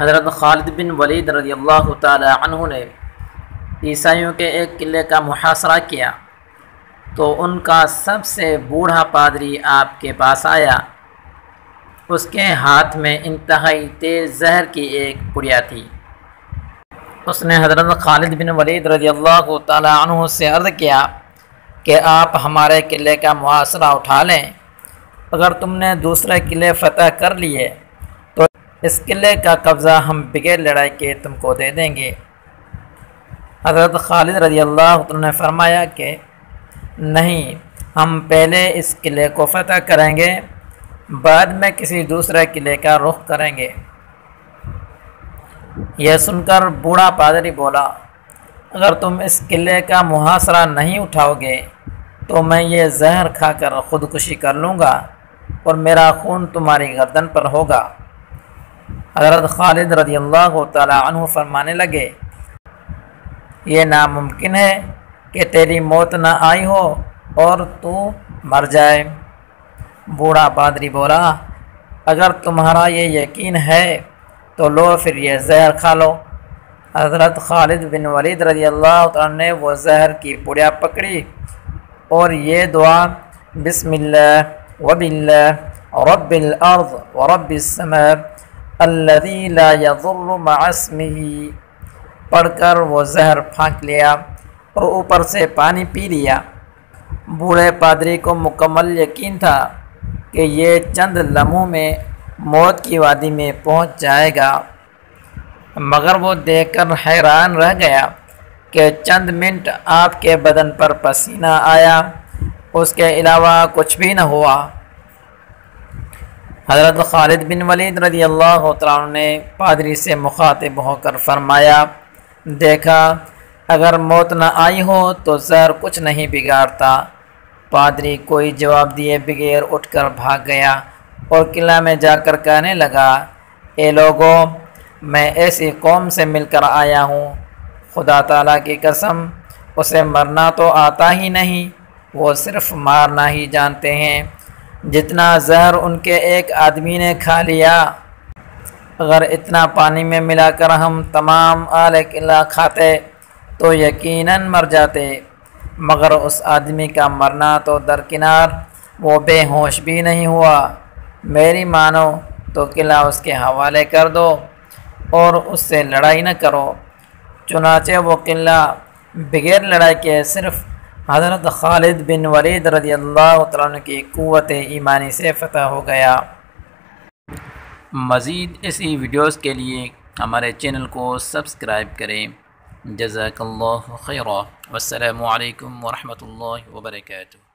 حضرت خالد بن ولید رضی اللہ تعالی عنہ نے عیسائیوں کے ایک قلعے کا محاصرہ کیا تو ان کا سب سے بوڑھا پادری آپ کے پاس آیا۔ اس کے ہاتھ میں انتہائی تیز زہر کی ایک پڑیا تھی۔ اس نے حضرت خالد بن ولید رضی اللہ تعالی عنہ سے عرض کیا کہ آپ ہمارے قلعے کا محاصرہ اٹھا لیں، اگر تم نے دوسرے قلعے فتح کر لیے تو اس قلعے کا قبضہ ہم بغیر لڑائی کے تم کو دے دیں گے۔ حضرت خالد رضی اللہ عنہ نے فرمایا کہ نہیں، ہم پہلے اس قلعے کو فتح کریں گے، بعد میں کسی دوسرے قلعے کا رخ کریں گے۔ یہ سن کر بوڑھا پادری بولا، اگر تم اس قلعے کا محاصرہ نہیں اٹھاؤ گے تو میں یہ زہر کھا کر خودکشی کر لوں گا اور میرا خون تمہاری گردن پر ہوگا۔ حضرت خالد رضی اللہ تعالی عنہ فرمانے لگے، یہ ناممکن ہے کہ تیری موت نہ آئی ہو اور تو مر جائے۔ بوڑھا پادری بولا، اگر تمہارا یہ یقین ہے تو لو پھر یہ زہر کھا لو۔ حضرت خالد بن ولید رضی اللہ عنہ نے وہ زہر کی پڑیا پکڑی اور یہ دعا بسم اللہ وباللہ رب الارض ورب السماء الذی لا یضر مع اسمہ پڑھ کر وہ زہر پھینک لیا اور اوپر سے پانی پی لیا۔ بوڑھے پادری کو مکمل یقین تھا کہ یہ چند لمحوں میں موت کی وادی میں پہنچ جائے گا، مگر وہ دیکھ کر حیران رہ گیا کہ چند منٹ آپ کے بدن پر پسینہ آیا، اس کے علاوہ کچھ بھی نہ ہوا۔ حضرت خالد بن ولید رضی اللہ تعالیٰ عنہ نے پادری سے مخاطب ہو کر فرمایا، دیکھا اگر موت نہ آئی ہو تو زہر کچھ نہیں بگاڑتا۔ پادری کوئی جواب دیے بغیر اٹھ کر بھاگ گیا اور قلعہ میں جا کر کہنے لگا، اے لوگوں، میں ایسی قوم سے مل کر آیا ہوں، خدا تعالیٰ کی قسم اسے مرنا تو آتا ہی نہیں، وہ صرف مارنا ہی جانتے ہیں۔ جتنا زہر ان کے ایک آدمی نے کھا لیا، اگر اتنا پانی میں ملا کر ہم تمام اہل قلعہ کھاتے تو یقیناً مر جاتے، مگر اس آدمی کا مرنا تو درکنار، وہ بے ہوش بھی نہیں ہوا۔ میری مانو تو قلعہ اس کے حوالے کر دو اور اس سے لڑائی نہ کرو۔ چنانچہ وہ قلعہ بغیر لڑائی کے صرف حضرت خالد بن ولید رضی اللہ تعالیٰ عنہ کی قوت ایمانی سے فتح ہو گیا۔ مزید ایسی ویڈیوز کے لیے ہمارے چینل کو سبسکرائب کریں۔ جزاک اللہ خیرا، والسلام علیکم ورحمۃ اللہ وبرکاتہ۔